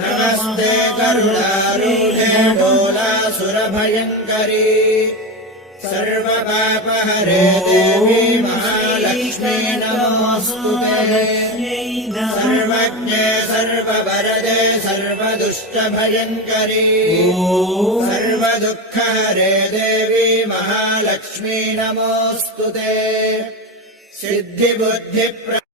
नमस्ते करुणारूढे डोलासुरभयङ्करी सर्वपापहरे देवी महालक्ष्मी नमोऽस्तुते सर्वज्ञे सर्ववरदे सर्वदुष्टभयङ्करी सर्वदुःखहरे देवी महालक्ष्मी नमोऽस्तुते सिद्धिबुद्धि